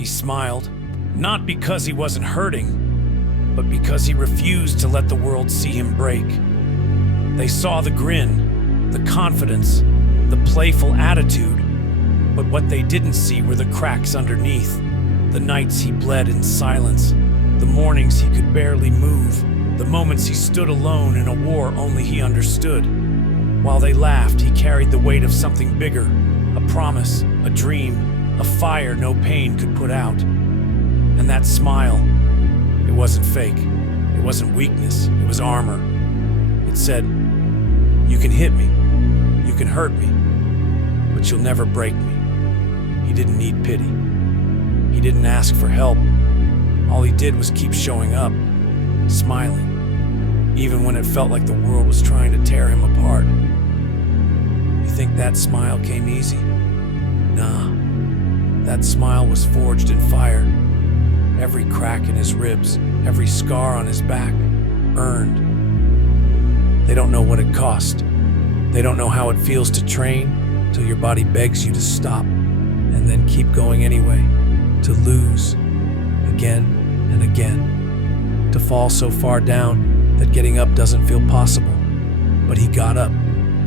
He smiled, not because he wasn't hurting, but because he refused to let the world see him break. They saw the grin, the confidence, the playful attitude, but what they didn't see were the cracks underneath, the nights he bled in silence, the mornings he could barely move, the moments he stood alone in a war only he understood. While they laughed, he carried the weight of something bigger, a promise, a dream, a fire no pain could put out. And that smile, it wasn't fake, it wasn't weakness, it was armor. It said, "You can hit me, you can hurt me, but you'll never break me." He didn't need pity. He didn't ask for help. All he did was keep showing up, smiling, even when it felt like the world was trying to tear him apart. You think that smile came easy? Nah, that smile was forged in fire. Every crack in his ribs, every scar on his back, earned. They don't know what it cost. They don't know how it feels to train till your body begs you to stop and then keep going anyway, to lose again and again, to fall so far down that getting up doesn't feel possible. But he got up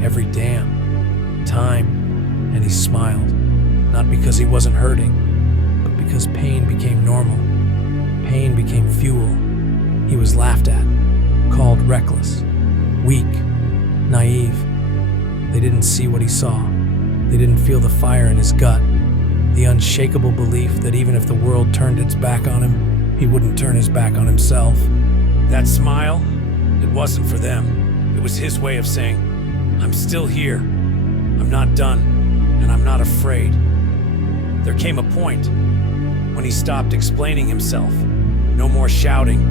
every damn time, and he smiled, not because he wasn't hurting, but because pain became normal. Pain became fuel. He was laughed at, called reckless, weak, naive. They didn't see what he saw. They didn't feel the fire in his gut, the unshakable belief that even if the world turned its back on him, he wouldn't turn his back on himself. That smile, it wasn't for them. It was his way of saying, "I'm still here. I'm not done, and I'm not afraid." There came a point when he stopped explaining himself. No more shouting,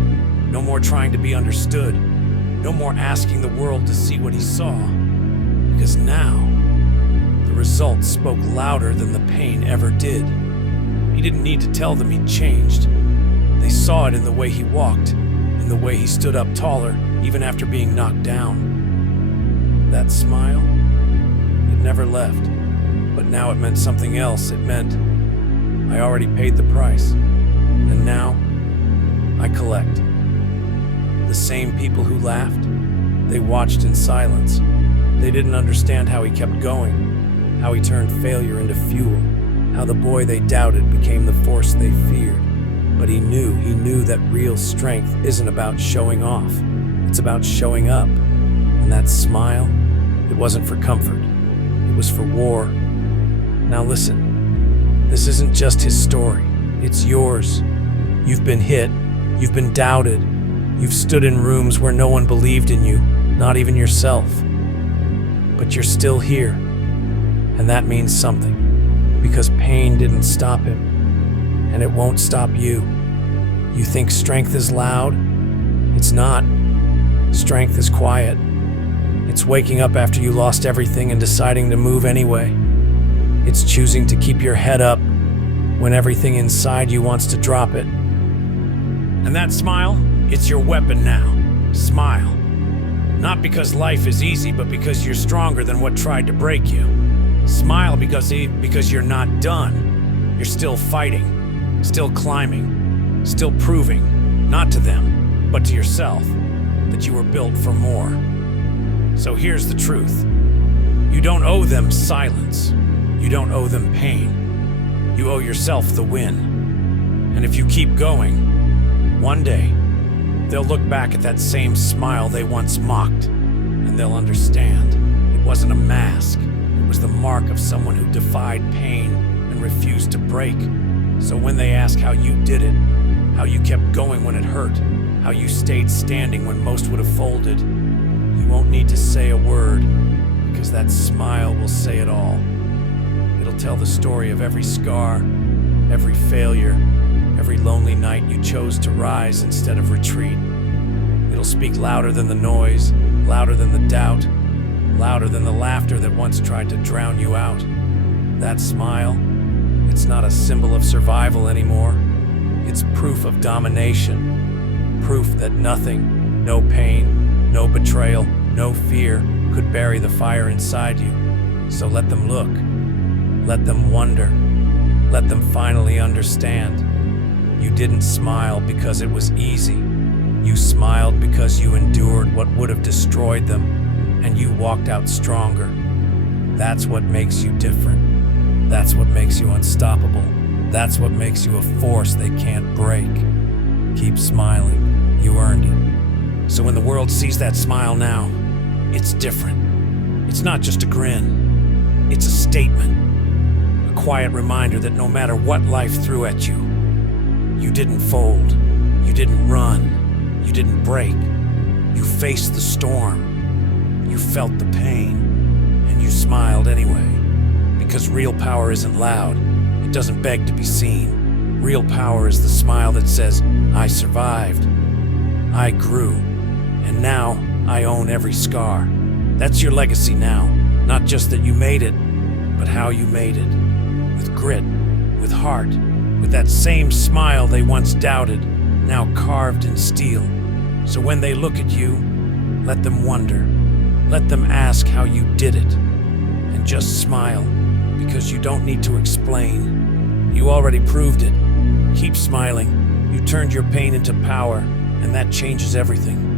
no more trying to be understood, no more asking the world to see what he saw. Because now, the results spoke louder than the pain ever did. He didn't need to tell them he'd changed. They saw it in the way he walked, in the way he stood up taller, even after being knocked down. That smile, it never left. But now it meant something else. It meant, I already paid the price. And now, I collect. The same people who laughed, they watched in silence. They didn't understand how he kept going, how he turned failure into fuel, how the boy they doubted became the force they feared. But he knew that real strength isn't about showing off. It's about showing up. And that smile, it wasn't for comfort. It was for war. Now listen, this isn't just his story. It's yours. You've been hit. You've been doubted. You've stood in rooms where no one believed in you, not even yourself. But you're still here. And that means something, because pain didn't stop him, and it won't stop you. You think strength is loud? It's not. Strength is quiet. It's waking up after you lost everything and deciding to move anyway. It's choosing to keep your head up when everything inside you wants to drop it. And that smile, it's your weapon now. Smile. Not because life is easy, but because you're stronger than what tried to break you. Smile because you're not done. You're still fighting, still climbing, still proving, not to them, but to yourself, that you were built for more. So here's the truth. You don't owe them silence. You don't owe them pain. You owe yourself the win. And if you keep going, one day, they'll look back at that same smile they once mocked, and they'll understand it wasn't a mask. It was the mark of someone who defied pain and refused to break. So when they ask how you did it, how you kept going when it hurt, how you stayed standing when most would have folded, you won't need to say a word, because that smile will say it all. It'll tell the story of every scar, every failure, every lonely night you chose to rise instead of retreat. It'll speak louder than the noise, louder than the doubt, louder than the laughter that once tried to drown you out. That smile, it's not a symbol of survival anymore. It's proof of domination. Proof that nothing, no pain, no betrayal, no fear could bury the fire inside you. So let them look. Let them wonder. Let them finally understand. You didn't smile because it was easy. You smiled because you endured what would have destroyed them, and you walked out stronger. That's what makes you different. That's what makes you unstoppable. That's what makes you a force they can't break. Keep smiling. You earned it. So when the world sees that smile now, it's different. It's not just a grin. It's a statement. A quiet reminder that no matter what life threw at you, you didn't fold. You didn't run. You didn't break. You faced the storm. You felt the pain. And you smiled anyway. Because real power isn't loud. It doesn't beg to be seen. Real power is the smile that says, I survived. I grew. And now I own every scar. That's your legacy now. Not just that you made it, but how you made it. With grit, with heart, with that same smile they once doubted, now carved in steel. So when they look at you, let them wonder. Let them ask how you did it. And just smile, because you don't need to explain. You already proved it. Keep smiling. You turned your pain into power, and that changes everything.